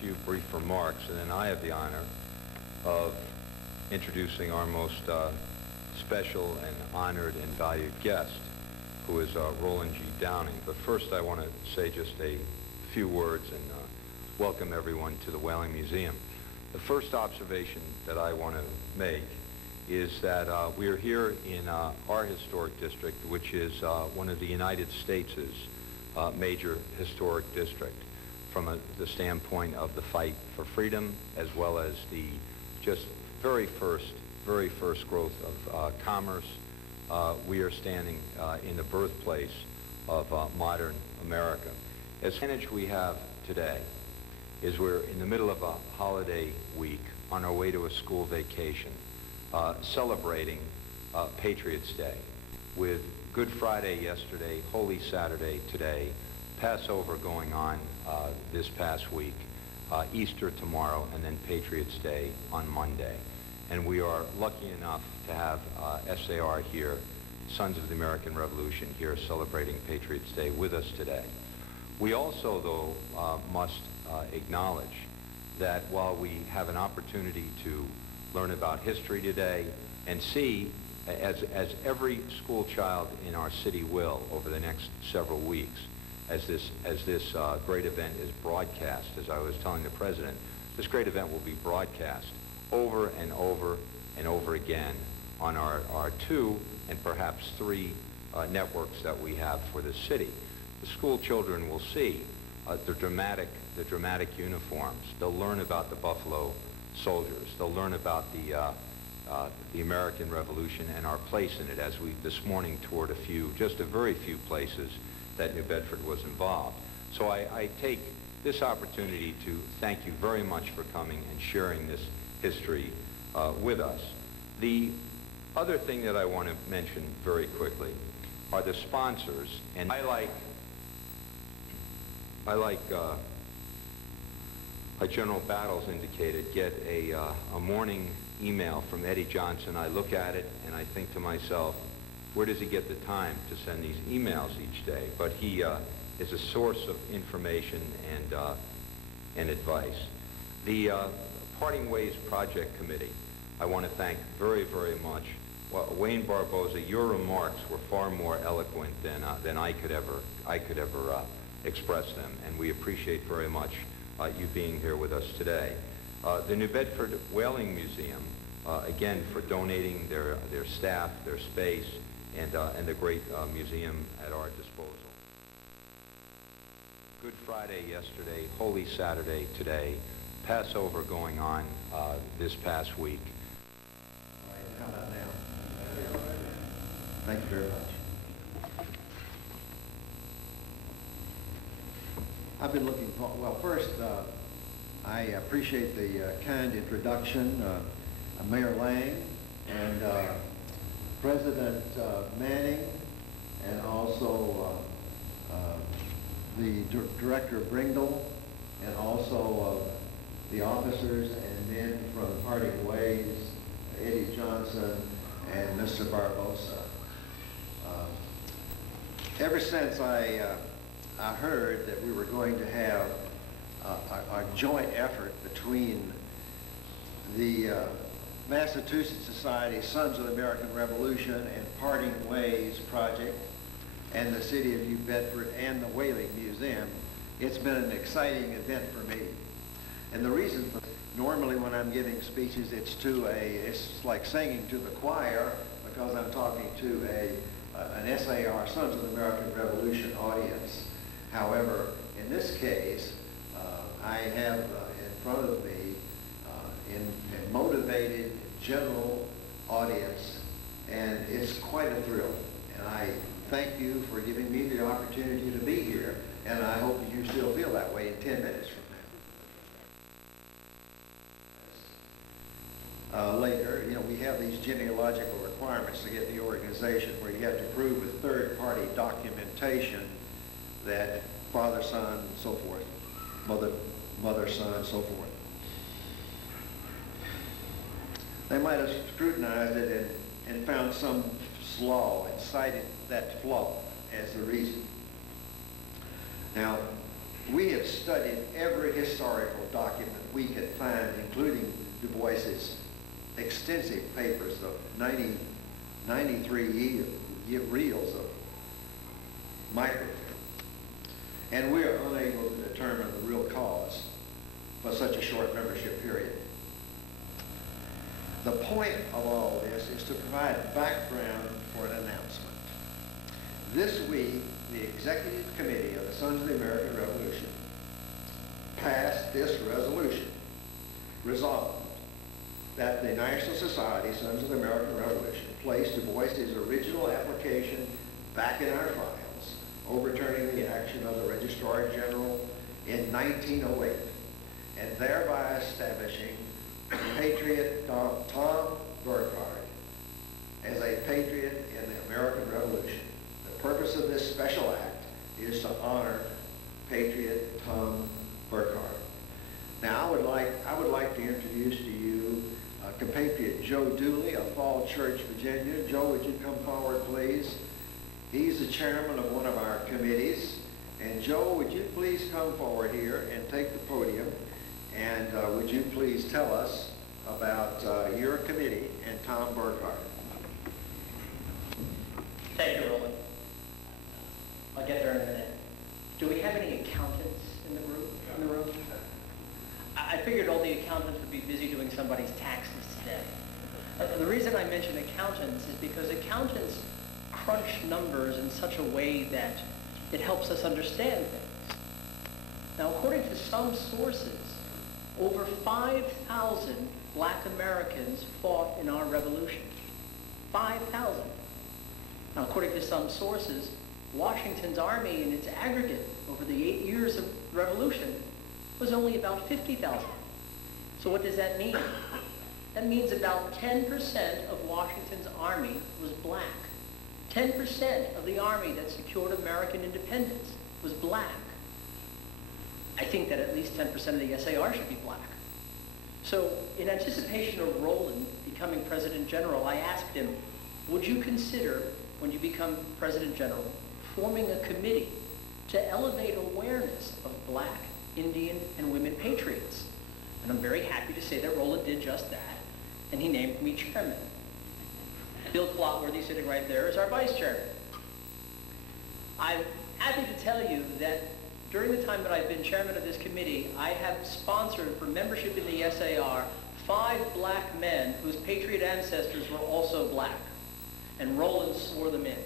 few brief remarks, and then I have the honor of introducing our most special and honored and valued guest, who is Roland G. Downing. But first I want to say just a few words and welcome everyone to the Whaling Museum. The first observation that I want to make is that we are here in our historic district, which is one of the United States' major historic district from the standpoint of the fight for freedom, as well as the just very first growth of commerce. We are standing in the birthplace of modern America. The advantage we have today is we're in the middle of a holiday week on our way to a school vacation, celebrating Patriots Day with Good Friday yesterday, Holy Saturday today, Passover going on this past week, Easter tomorrow, and then Patriots Day on Monday. And we are lucky enough to have SAR here, Sons of the American Revolution, here celebrating Patriots Day with us today. We also, though, must acknowledge that while we have an opportunity to learn about history today and see, as every school child in our city will over the next several weeks, as this great event is broadcast, as I was telling the President, this great event will be broadcast over and over and over again on our 2 and perhaps 3 networks that we have for the city. The school children will see the dramatic uniforms. They'll learn about the Buffalo Soldiers. They'll learn about the American Revolution and our place in it, as we this morning toured just a very few places that New Bedford was involved. So I take this opportunity to thank you very much for coming and sharing this history with us. The other thing that I want to mention very quickly are the sponsors, and I like like General Battles indicated, get a morning email from Eddie Johnson. I look at it and I think to myself, where does he get the time to send these emails each day? But he is a source of information and advice. The Parting Ways Project Committee, I want to thank very, very much. Well, Wayne Barboza, your remarks were far more eloquent than I could ever express them, and we appreciate very much you being here with us today. The New Bedford Whaling Museum, again, for donating their staff, their space, and the great museum at our disposal. Good Friday yesterday, Holy Saturday today, Passover going on this past week. How about now? Thank you very much. I've been looking for, well, first, I appreciate the kind introduction, Mayor Lang and President Manning, and also the Director Bringdall, and also the officers and men from Parting Ways, Eddie Johnson and Mr. Barboza. Ever since I heard that we were going to have a joint effort between the Massachusetts Society Sons of the American Revolution and Parting Ways Project and the City of New Bedford and the Whaling Museum, it's been an exciting event for me. And the reason for normally when I'm giving speeches, it's like singing to the choir, because I'm talking to an SAR, Sons of the American Revolution audience. However, in this case, I have in front of me a motivated general audience, and it's quite a thrill. And I thank you for giving me the opportunity to be here, and I hope you still feel that way in 10 minutes from now. Later, we have these genealogical requirements to get the organization, where you have to prove with third-party documentation that father, son, and so forth, mother, son, and so forth. They might have scrutinized it and found some flaw and cited that flaw as the reason. Now, We have studied every historical document we could find, including Du Bois's extensive papers of 93 reels of microfilm. And we are unable to determine the real cause for such a short membership period. The point of all this is to provide background for an announcement. This week, the Executive Committee of the Sons of the American Revolution passed this resolution, resolved that the National Society Sons of the American Revolution place Du Bois's original application back in our files, overturning the action of the Registrar General in 1908, and thereby establishing Patriot Tom Burkhardt as a patriot in the American Revolution. The purpose of this special act is to honor Patriot Tom Burkhardt. Now, I would like to introduce to you compatriot Joe Dooley of Fall Church, Virginia. Joe, would you come forward, please? He's the chairman of one of our committees. And Joe, would you please come forward here and take the podium? And would you please tell us about your committee and Tom Burkhardt? Thank you, Roland. I'll get there in a minute. Do we have any accountants in the room? I figured all the accountants would be busy doing somebody's taxes today. The reason I mention accountants is because accountants crunch numbers in such a way that it helps us understand things. Now, according to some sources, over 5,000 black Americans fought in our revolution. 5,000. Now, according to some sources, Washington's army in its aggregate over the 8 years of the revolution was only about 50,000. So what does that mean? That means about 10% of Washington's army was black. 10% of the army that secured American independence was black. I think that at least 10% of the SAR should be black. So in anticipation of Roland becoming President General, I asked him, would you consider, when you become President General, forming a committee to elevate awareness of black, Indian, and women patriots? And I'm very happy to say that Roland did just that, and he named me chairman. Bill Clotworthy, sitting right there, is our vice chairman. I'm happy to tell you that during the time that I've been chairman of this committee, I have sponsored for membership in the SAR 5 black men whose patriot ancestors were also black, and Roland swore them in.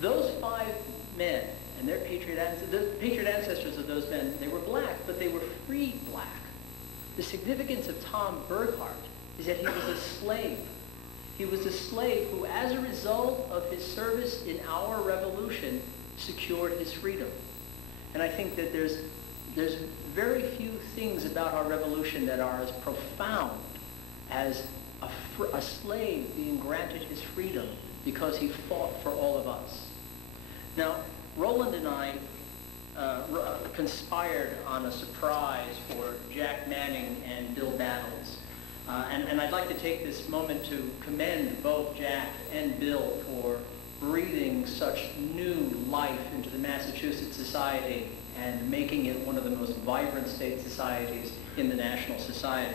Those 5 men and their the patriot ancestors of those men, they were black, but they were free black. The significance of Tom Burkhardt is that he was a slave. He was a slave who, as a result of his service in our revolution, secured his freedom. And I think that there's very few things about our revolution that are as profound as a slave being granted his freedom because he fought for all of us. Now, Roland and I conspired on a surprise for Jack Manning and Bill Battles. And I'd like to take this moment to commend both Jack and Bill for breathing such new life into the Massachusetts Society and making it one of the most vibrant state societies in the National Society.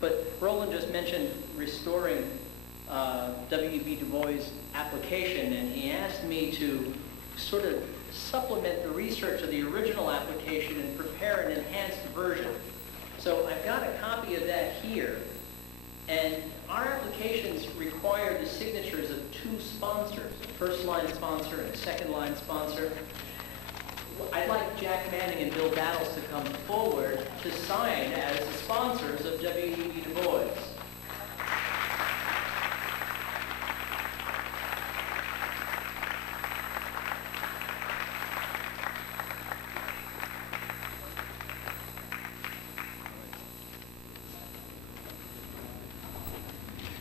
But Roland just mentioned restoring W.E.B. Du Bois' application, and he asked me to sort of supplement the research of the original application and prepare an enhanced version. So I've got a copy of that here. And our applications require the signatures of 2 sponsors, a first-line sponsor and a second-line sponsor. I'd like Jack Manning and Bill Battles to come forward to sign as the sponsors of W.E.B. Du Bois.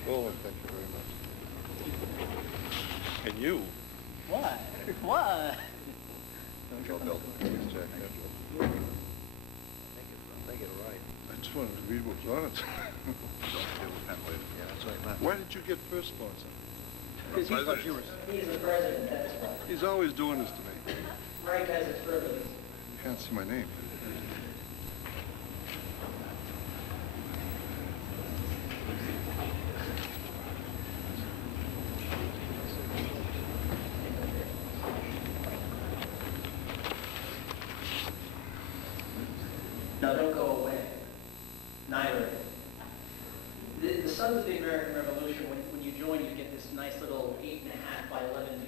Well, thank you very much. And you? What? What? Joe Bill. Jack, They get it right. I just wanted to read what was on it. Yeah, that's right. Why did you get first sponsor? Because he's the president, that's right. He's always doing this to me. Frank has its privilege. Can't see my name. Now, don't go away. Neither. The Sons of the American Revolution, when you join, you get this nice little 8.5 by 11